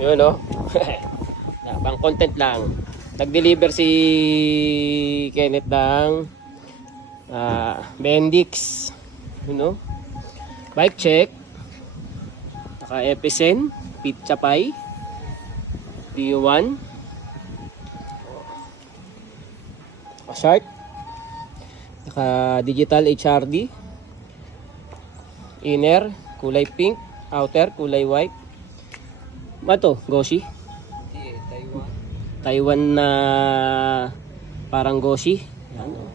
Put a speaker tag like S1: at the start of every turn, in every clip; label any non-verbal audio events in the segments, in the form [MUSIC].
S1: Yun, no? [LAUGHS] na, pang content lang. Nag-deliver si Kenneth ng ah, Bendix. Yun, no? Bike check. Naka Epicen. Pizza Pie. D1. Naka Shark. Naka Digital HRD. Inner. Kulay pink. Outer. Kulay white. Ano to? Goshi?
S2: Taiwan.
S1: Taiwan na parang Goshi. Yan. oh.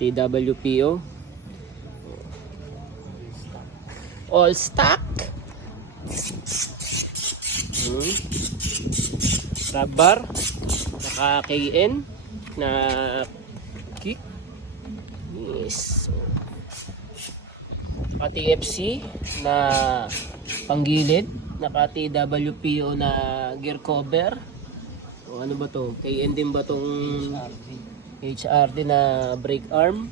S1: TWPO. All stock. Hmm. Grab bar. Naka KN na kick. Yes. Naka TFC na panggilid. Naka TWPO na gear cover. O ano ba to? KN din ba tong HRD na brake arm?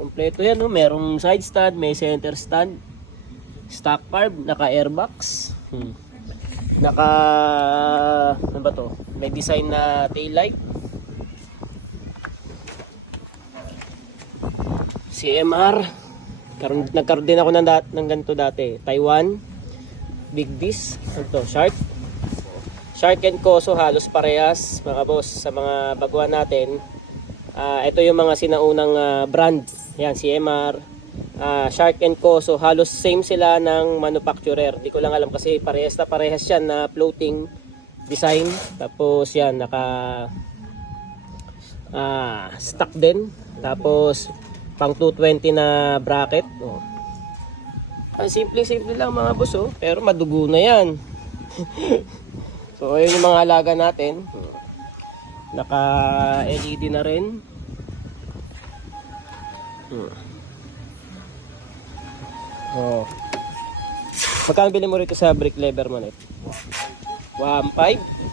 S1: Kompleto yan, no? merong side stand, may center stand, stock carb, naka airbox, hmm. naka, ano ba to? May design na tail light, CMR, Karoon, nagkaroon din ako ng, ng ganito dati, Taiwan, Big Disc, ano to, Shark, Shark and Koso halos parehas mga boss sa mga baguhan natin. Ah, ito yung mga sinaunang ah, brand. Yan, CMR. Ah, Shark and Koso halos same sila ng manufacturer. Di ko lang alam kasi parehas na parehas yan na floating design. Tapos yan, naka ah, stock din. Tapos pang 220 na bracket. Oh. Ang simple-simple lang mga boss oh. Pero madugo na yan. [LAUGHS] So, ayun yung mga alaga natin. Naka LED na rin. Hmm. Oh. Magkano bili mo rito sa brick lever man 1.5?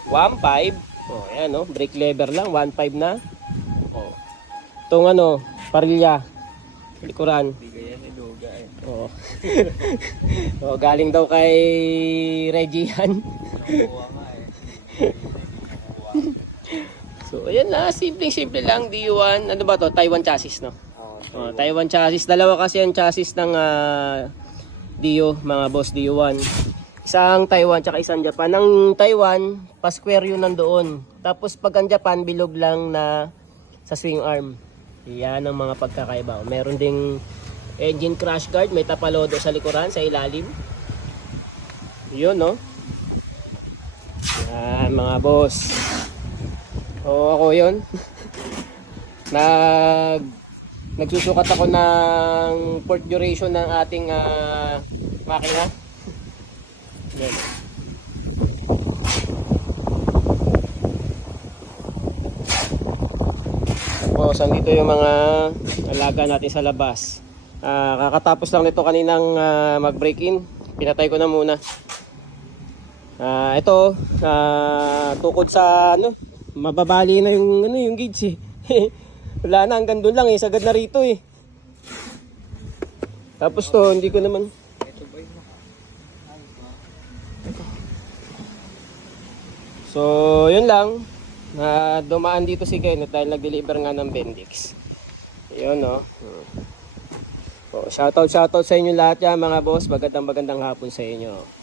S1: 1.5? Oh, ayan no, brick lever lang, 1.5 na. Oh. Itong ano, parilya. Likuran.
S2: Eh.
S1: Oh. [LAUGHS] oh, galing daw kay Reggie yan.
S2: Eh.
S1: So, ayan na, simple-simple lang, D1, ano ba to, Taiwan chassis, no?
S2: Oo.
S1: Oh, Taiwan chassis, dalawa kasi ang chassis ng ah, Dio, mga boss Dio1. Isang Taiwan, tsaka isang Japan. Ang Taiwan, pa-square yun nandoon. Tapos pag ang Japan, bilog lang na sa swing arm. Yan ang mga pagkakaiba. Meron ding engine crash guard, may tapalodo sa likuran, sa ilalim. Yun, no? Yan, mga boss. Oo, ako yun. [LAUGHS] Nag nagsusukat ako ng port duration ng ating ah, makina. Yan. Tapos, andito yung mga alaga natin sa labas. Ah, kakatapos lang nito kaninang ah, mag-break in. Pinatay ko na muna. Ah, ito, ah, tukod sa ano, mababali na yung ano yung gauge eh. [LAUGHS] Wala na hanggang doon lang eh, sagad na rito eh. Tapos to, hindi ko naman? So, yun lang. Na dumaan dito si Kenneth dahil nag-deliver nga ng Bendix. Yun, no. Hmm. So, shoutout, shoutout sa inyo lahat yan, mga boss. Magandang magandang hapon sa inyo.